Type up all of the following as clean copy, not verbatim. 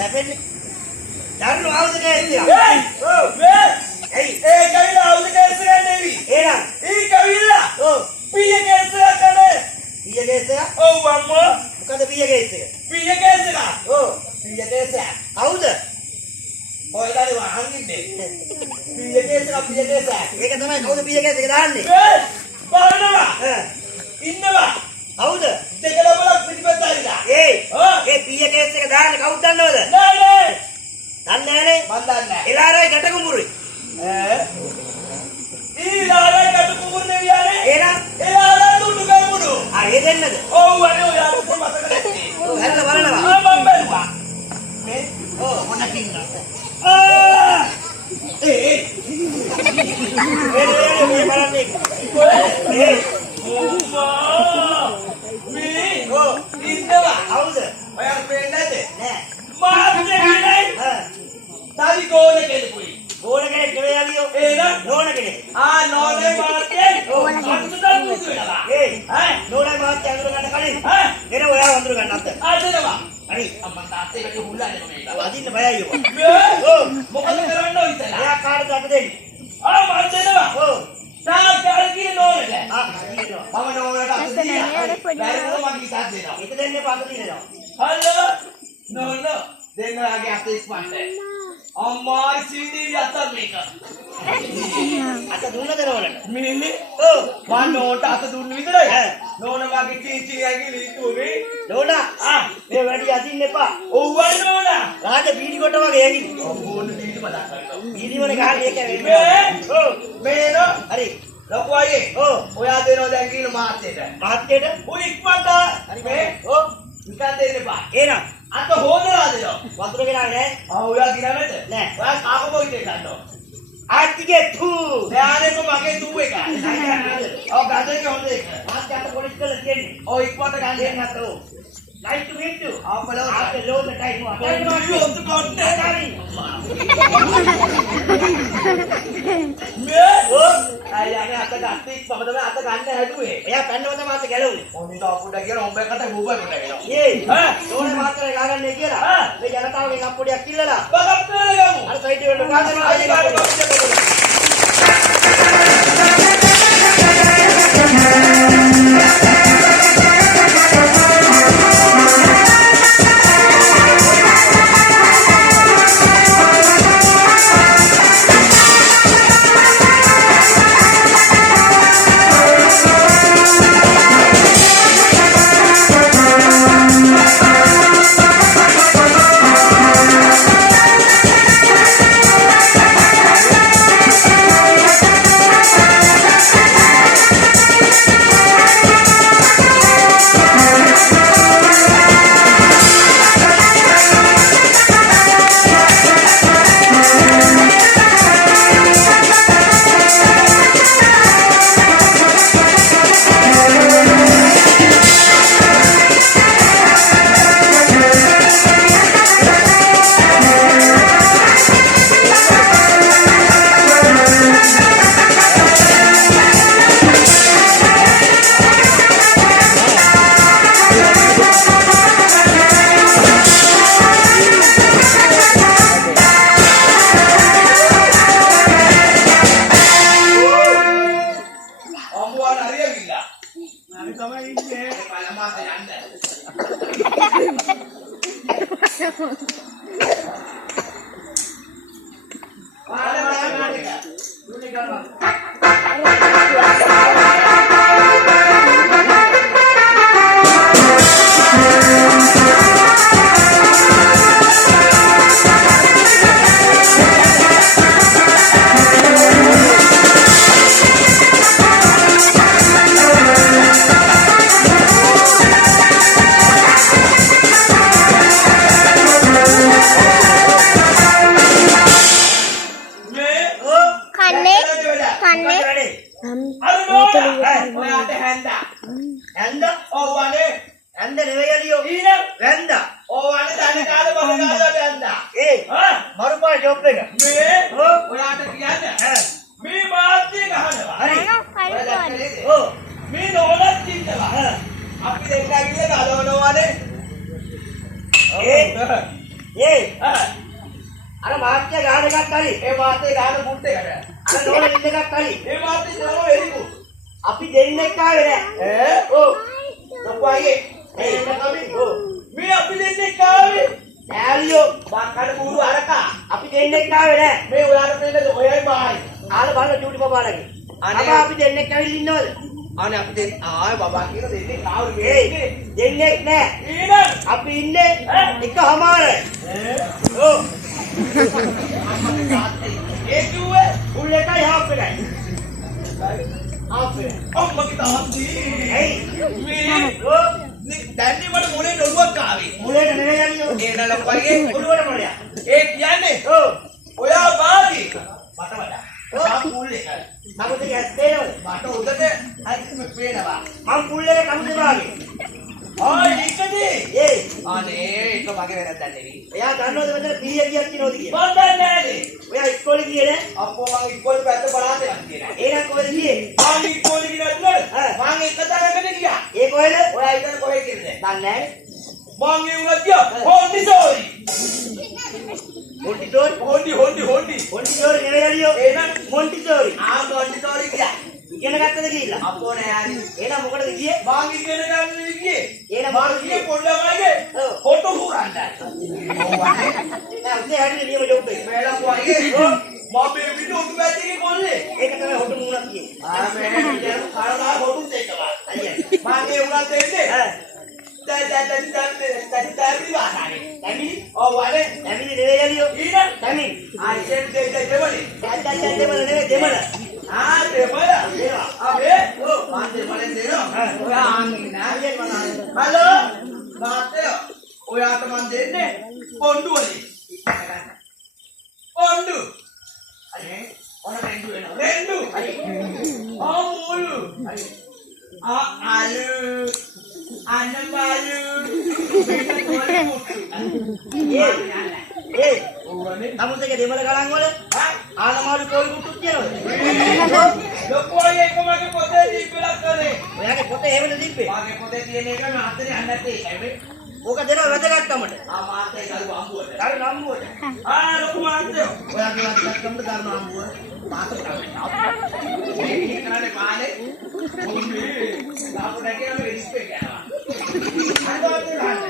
හැපෙන්නේ. දරුණු ආවද කෑස්සියා. ඔව් මේ ඒ කවිලා ආවද කෑස්සියා නෙවි. එහෙනම් ඊ කවිලා ඔව් පීය කෑස්සියා කනේ. පීය කෑස්සියා. ඔව් අම්මා. මොකද පීය කෑස්සියා? පීය කෑස්සියා. ඔව් පීය කෑස්සියා. කවුද? ඔයලානේ වහන්නේ. පීය කෑස්සියා. ඒක තමයි කවුද පීය කෑස්සියා දාන්නේ? බලනවා. ඉන්නවා. කවුද? දෙකලබලක් පිටිපස්ස ආවිලා. ඒ පීය කෑස්සියා දාන්නේ කවුද දන්නවද? නෑ නෑ. දන්නේ නෑනේ. මන් දන්නේ නෑ. එලාරයි ගැටකුඹුරුයි. ඊලාරයි ගැටකුඹුරු නෙවියනේ. එහෙනම් එලාරයි දුන්නු ගමුණු. ඒ දෙන්නද? ඔව් අනේ ඔයාලට මතක නැති. හැරලා බලනවා. මම බැලුවා. මේ මොන කින්නා. අදින්න බයයි ඔව් මොකද කරන්න ඕන ඉතලා. එයා කාටද අප දෙන්නේ? මම දෙනවා. ඔව් තාක් කාල කියන නෝනට. දිනවා. මම නෝනට අත දෙනවා. බැරිවම මගේ තාත් දෙනවා. හිත දෙන්නේ පාත දිනනවා. හලෝ නෝන දෙන්නාගේ අත ඉක්මනට. අම්මා සීදී අත මේක. අත දුන්නද නෝනට? මිනින්නේ ඔව් මම නෝනට අත දුන්න විතරයි. නෝන මගේ චීචි ඇඟිලි ඉතුවේ. නෝනා මේ වැඩි අදින්න එපා. ඔව් නෝනා. රාජ බීඩි කොට වගේ ඇඟිලි. ඕන දීටි බදා කරනවා. බීඩි වල ගහන්නේ ඒක වෙන්නේ. ඔව් මේන හරි. ලොකු අයියේ. ඔව් ඔයා දෙනවා දැන් කියන මාත්‍යට. මාත්‍යට උ ඉක්මනට. හරි මේ ඔව් නිකන් දෙන්න එපා. එහෙනම් අත හොදලා දෙනවා. වතුර ගෙනාවේ නෑ. ඔයා ගිරවෙද? නෑ. ඔයා කාපෝ ඉන්නේ ගන්නවා. ආටිගේ තු දැන් මගේ දූ එක. ඔව් ගාදේ හොඳ එක. මාත්‍යට පොලිස් කරලා කියන්නේ. ඔව් ඉක්මනට ගන්න. දෙන්නත් ඔව් nice to meet you. ආපලෝ after long time no you want to go there? ඔව් අයියාගේ අත ගත්ත ඉක්මම තමයි අත ගන්න හැදුවේ. එයා පැන්නව තමයි අත ගැලවුනේ. මොනිට අපුඩ කියලා උඹකට ගුබයි කොට වෙනවා. ඕනේ මාත්‍රේ ගාගන්නේ කියලා. මේ ජනතාවගේ කප්පොඩියක් කිල්ලලා. බගත් වෙලා ගමු. අර සයිඩ් එකට ගාගෙන ආයෙ ඒ ආ අර මාත්‍ය ගාන එකක් හරි. ඒ මාතේ ගාන පුට්ටේ කඩ. අර නෝන ඉන්න එකක් හරි. ඒ මාතේ නම එරිකු. අපි දෙන්නෙක් ආවේ නෑ. ඈ ඔව්. ලොකුයියේ ඒ එන්න කවි. ඔව්. මේ අපි දෙන්නේ කාවේ? ඈලියෝ බක්කඩ බුරු අරකා. අපි දෙන්නෙක් ආවේ නෑ. මේ ඔයාලට දෙන්නේ ඔයයි බායි. ආල බලන්න ඩියුටි බබාලගේ. අනේ. අපා අපි දෙන්නෙක් ඇවිල්ලා ඉන්නවද? අනේ අපි දෙන්නේ ආයේ බබා කියලා දෙන්නේ කාවුරු ඒ මේ. දෙන්නෙක් නෑ. ඊන. අපි ඉන්නේ එකමාරයි. ඈ ඔව්. ඒ කිව්වේ ෆුල් එකයි හාෆ් එකයි. හාෆ් එක. අම්මගේ තාත්ති. ඇයි? මේ ඔව්. දැන්නේ මට මොලේ නළුවක් ආවේ. මුලේට නෙවෙයි යන්නේ. ඒ නලපගේ ඔළුවට මොලයක්. ඒ කියන්නේ ඔව්. ඔයා බාගේ මට වඩා. ඔයා ෆුල් එක. නමුත් ඒක ඇත්තේනවද? මට උදට හරිම පේනවා. මම ෆුල් එක කමුදේ වාගේ. ආ ඒකදී. ඒ අනේ ඒක මගේ වැරද්දක් නෙවෙයි. එයා දන්නවද මෙතන පීයකියක් කියනවද කියලා? මම දන්නේ නැහැ. ඔයා ඉස්කෝලේ ගියේ නෑ? අප්පෝ මං ඉක්කොල් පැත්ත බලාගෙන යන්නේ. එහෙනම් කොහෙද ගියේ? මං ඉක්කොල් ගිහින් මං එක තරකට ගියා. ඒ කොහෙද? ඔයා ඉතින් කොහෙද කියන්නේ? දන්නේ නෑ. මං ඒ උනත් ගියා. හොන්ඩිසෝරි. මොන්ටිසෝරි. හොන්ඩි. මොන්ටිසෝරි නෙවෙයි අලියෝ. එහෙනම් මොන්ටිසෝරි. හොන්ඩිසෝරි ගියා. ඉගෙන ගත්තද කියලා? අප්පෝ නෑ ආදි. එහෙනම් මොකටද ගියේ? මං ඉගෙන ගන්න ගියේ. එහෙනම් මං ගියේ පොඩ්ඩමයිගේ ඔව්. ෆොටෝ හුරන්නයි. නෑ උදේ හැදෙන්නේ නියම ජොබ් එක. මේලා කොයිගේ මම මේ විදිහ උඩු පැත්තේ කොල්ලේ. ඒක තමයි හොටු මුණක් කියන්නේ. ආ මේ විදිහ කරලා හොටුත් එක්කවා. අයියා. මං ඒ උනත් දෙන්නේ. ඈ දැන් වාසානේ. තැමිලි? ඔව් වනේ. තැමිලි නෙවෙයි අලියෝ. ඊට තැමිලි. ආයෙත් දෙවලේ. දැන් දෙමළ නෙවෙයි දෙමළ. ආ දෙවල. අපේ ඔව් මන් දෙවලෙන් දෙනවා. ඔයා ආන්නේ නෑ. හලෝ මාතේ ඔයාට මන් දෙන්නේ පොණ්ඩු වලින්. පොණ්ඩු. අනේ ඔන්න රෙන්ඩු වෙනවා. රෙන්ඩු. ආ මුළු. ආ ආලු. අනමාලු. ඒ නමුත් ඒක දෙමළ ගණන් වල ආනමාරු කෝල් කුට්ටුත් කියනවද? ලොකෝයි එක මගේ පොතේ දීපලක් කරේ. ඔයාගේ පොතේ එහෙමද තිබ්බේ? මගේ පොතේ තියෙන එක මම අතේ යන්න නැත්තේ ඇයි? ඕක දෙනවා වැදගත්කමට. ආ මාතේ කරු අම්බුවට. කරු නම්බුවට. ආ ලොකු මාතේ. ඔයාගේ වැදගත්කමට කරු නම්බුව. මාතේ තමයි. මේ කරන්නේ පානේ. මොන්නේ? ලාපුඩ කියලා මේ රිස්පෙක්ට් කරනවා. අන්දෝත් ගන්න.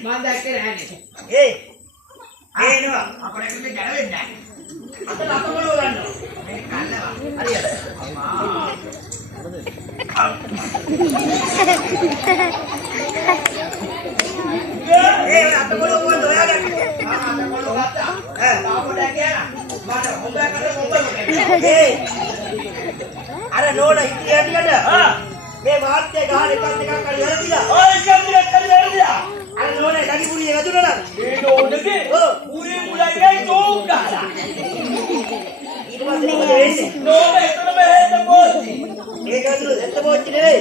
මම දැක්කේ නැහැනේ. ඒනවා අපේ එකේ ගැලවෙන්නේ නැහැ. අතන අතවල ගන්නවා. මේ කන්නවා. හරියට. අම්මා. ඒ අතවල මොකද ඔයාලා? අතවල ගත්තා. තාපොඩ කියලා. මට හොඳ කරලා අර නෝන හිටියට මේ වාත්‍ය ගහන එකක් දෙකක් හරි වැරදිලා. ඔය එකක් දෙකක් හරි වැරදිලා. අර නෝනේ ඩගි පුරිය වැදුණා නම් මේ නෝනගේ පුරිය මුලයි තෝම් ගහලා. ඊට පස්සේ මොකද වෙන්නේ? නෝන එතනම හෙන්න පොච්චි. ඒක ඇතුළේ දෙත්ත පොච්චි නෙවෙයි.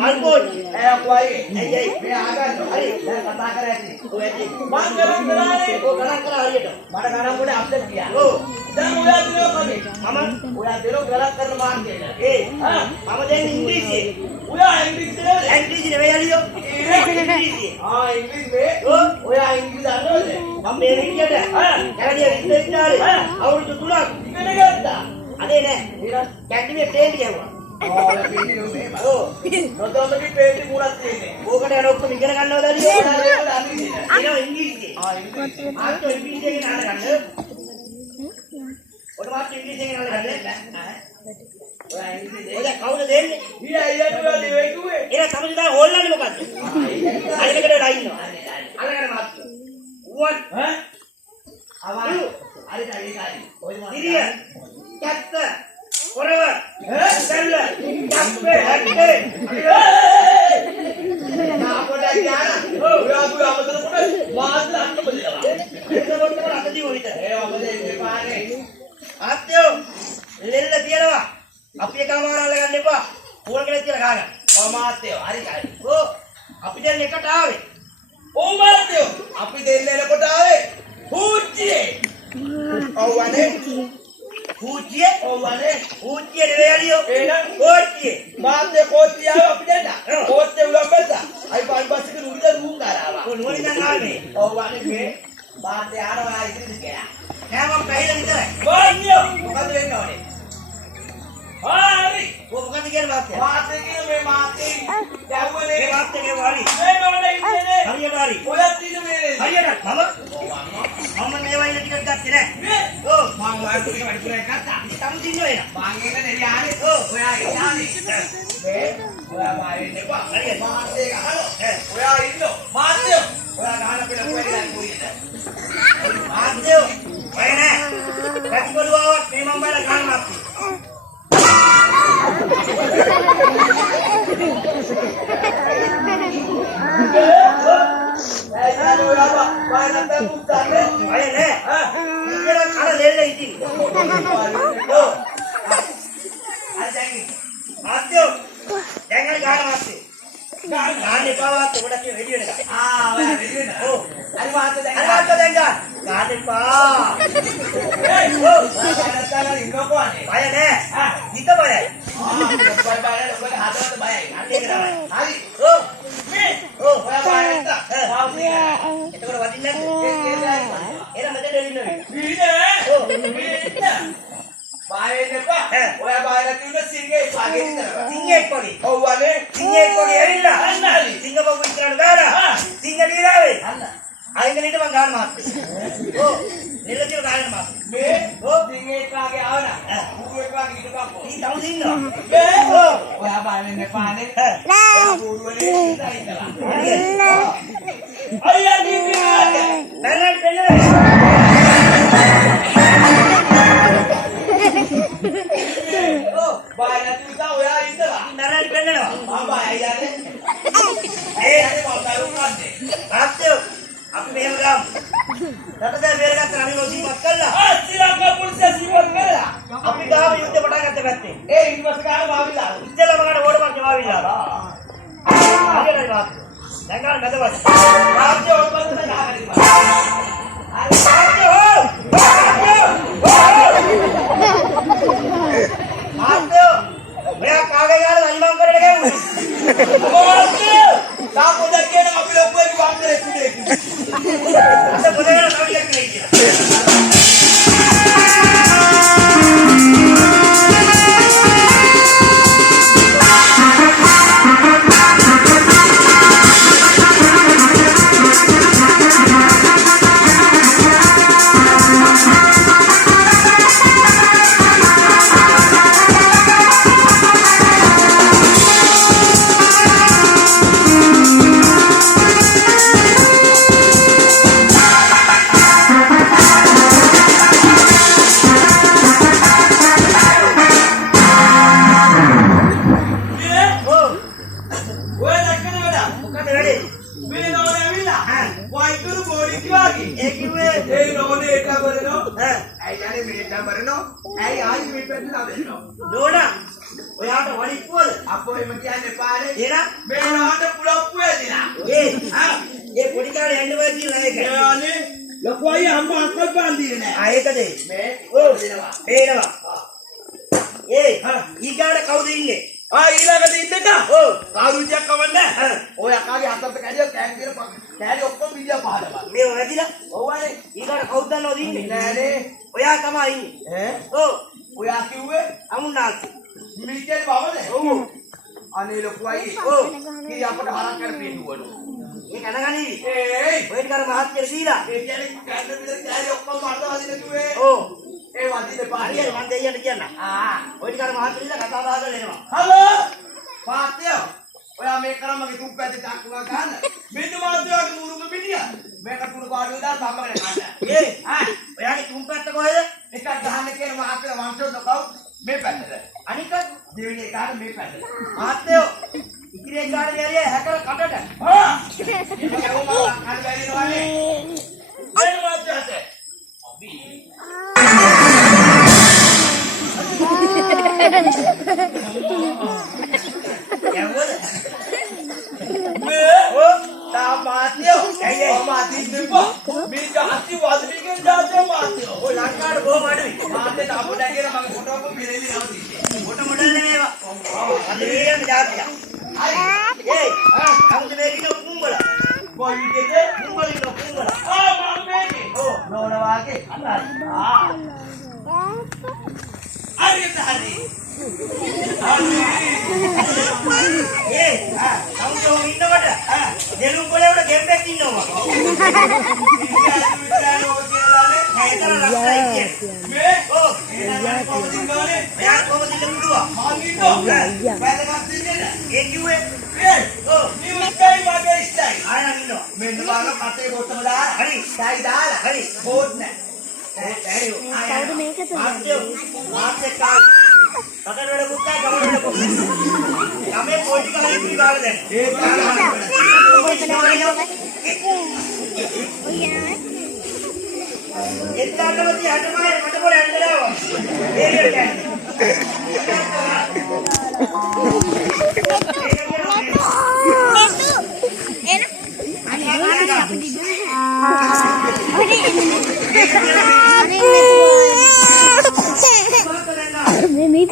මල් පොච්චි. ඇය කොයි? ඇයි මේ ආගන්න. හරි. දැන් කතා කරන්නේ. ඔය ඇයි? මං ගණන් කරානේ. ඔය ගණන් කරා හරියට. මට ගණන් කොට අප්ඩේට් ගියා. ඔව්. දැන් ඔයා දිනව කන්නේ. ඔයා දිනව ගණන් කරන මාර්ගයට. මම දෙන්නේ ඉංග්‍රීසියෙන්. ඔයා ඉංග්‍රීසියෙන් ඉංග්‍රීසි නෙවෙයි අලියෝ. ඉංග්‍රීසි. ඉංග්‍රීසි මේ. ඔයා ඉංග්‍රීසි දන්නවද? මම මේ විදියට කැලණිය විශ්වවිද්‍යාලේ අවුරුදු 3ක් ඉගෙන ගත්තා. අනේ නෑ. කැන්ටිනේ පේන්ටි ගැහුවා. ඔව්. නොදොමගේ පේටි මුලක් තියෙන්නේ. ඕකට යන ඔක්කොම ඉගෙන ගන්නවද අලියෝ? ඉංග්‍රීසි. ඉංග්‍රීසි. ඉංග්‍රීසි. ආයෙත් ඉංග්‍රීසියෙන් අහන්න ගන්න. ඔතන මාත් ඉංග්‍රීසියෙන් අහන්න ගන්න. ඔය කවුද දෙන්නේ? එන තමයි දා හොල්ලන්නේ මොකද්ද? අයිනකට වෙලා ඉන්නවා. අල්ලගෙන මාත්. ඌවත් ඉරිය කැත්ත කොරව සල්ල කැප්පේ හැක්කේ නාපොඩක් යාන ඔයා දුර අමතර පොඩ වාත් අන්න බදේවා ඒක මොකටද අතදී ඔයිද ඒ වගේ මේ පානේ ආත්‍යෝ ලෙල්ල තියනවා අපි එකම වරල්ල ගන්න එපා ඕල් කෙනෙක් කියලා ගහගන්න ඔමාත්‍යෝ හරි හරි ඕ අපි දැන් එකට ආවේ ඕමාත්‍යෝ අපි දෙන්න එනකොට ආවේ පූජ්ජියේ ඔව්වනේ පූජ්ජියේ ඔව්වනේ පූජ්ජියේ නෙවෙයිලියෝ එහෙනම් කෝච්චියේ මාත්‍ය කෝච්චිය ආව අපි දෙන්න කෝච්චිය උලම්බෙසා අයි පන්පස්සික නුරිද රූම් ගාලා ඔය නුවරි දැන් ආවේ ඔව්වනේ මේ මාත්‍ය ආනවා ඉතින් කියලා නෑ මම පැහිලා විතරයි වාන්නියෝ මොකද වෙන්න ඕනේ හරි මොකද කියන්නේ මාත්‍ය මාත්‍ය කියන මේ මාත්‍ය දැව්වනේ මේ මාත්‍යගේ වරි මේ නෝනේ ඉන්නේ හරියට හරි ඔයත් ඉන්නේ මේ හරියට මම මේ වයින් ටිකක් ගත්තේ නෑ ඔව් මම වාර්තු ටික වැඩි පුරා ගත්තා තම දින්න වෙන මං එන්න නෙරි ආනේ ඔව් ඔයා ඉන්නේ මේ ඔයා බාහිරින් එපා හරියට මාත්‍ය ගහනවා ඔයා ඉන්නෝ මාත්‍ය ඔයා ගහන පිළ කොහෙද කොහෙද මාත්‍ය ඔය නෑ කටිබලුවාවක් මේ මම බලලා ගහන මාත්‍ය ඒ වදින්න පාරිය. හරියට මම දෙයියන්ට කියන්න. ආ. ඔය ටික අර මහත්තුලිලා කතා බහ කරලා එනවා. හලෝ. පාත්‍යෝ. ඔයා මේ කරම මගේ තුප් පැත්තේ ටක්කුවා ගන්න. බින්දු මාත්‍යෝගේ මුරුම පිටිය. මේක තුන පාඩුව දාලා සම්මගෙන ගන්න. ඒ ඔයාගේ තුන් පැත්ත කොහෙද? එකක් ගහන්න කියන මහත්යෝ වංශෝ නොකව් මේ පැත්තට. අනික දෙවෙනි එකාට මේ පැත්තට. මහත්තයෝ ඉතිරි එකාට ගියරිය හැකර කඩට. හා. ඒක වුණා අර බැරිනවනේ. මේ මාත්‍යෝට. අපි යවුවද? මේ ඔව්. තා මාත්‍යෝ. ඇයි ඒ? මාත්‍ය දෙපා. මේ ජාති වදිනිකේ ජාතිය මාත්‍යෝ. ඔය ලංකාවට බොහොම අඩුයි. මාත්‍ය තාපොඩ කියන මගේ ෆොටෝ එක පිළිලි නවතින්නේ. කොට මොඩල් නෙමෙයි ඒවා. අද වේයන් ජාතිය. ඒ කවුද මේක ඉන්න කුඹල? කොයි විදිහේ කුඹල ඉන්න කුඹල. මම මේකේ. ඔව් නෝන වාගේ අන්නයි. හරියට හරි. ඒ කවුද ඔහු ඉන්නකොට? දෙලුම් කොලේ උඩ ගෙම්බෙක් ඉන්නවා. ඒතර ලස්සනයි කියන්නේ. මේ ඔව් එනනම් කොහොමද ඉන්නවනේ? එයා කොහොමද ඉන්න පුළුවන්? මං ඉන්නවා. වැදගත් දෙන්නේ. ඒ කිව්වේ ඒ ඔව් නිවස්කයි මගේ ඉස්සයි. ආයෙත් ඉන්නවා. මෙන්න බලන්න කටේ කොටම දාලා. හරි. ඩයි දාලා. හරි. බෝඩ් නැහැ. කවුද මේකද? මාත්‍ය කාල්. කතර වල පුතා ගමන වල පුතා. යමේ පොඩි කලින් පිළි ගාලා දැන්. ඒ එත්තන්නවති හටමයි මට පොර ඇන්දලාවා. ඒරියට යන්නේ. Mimi.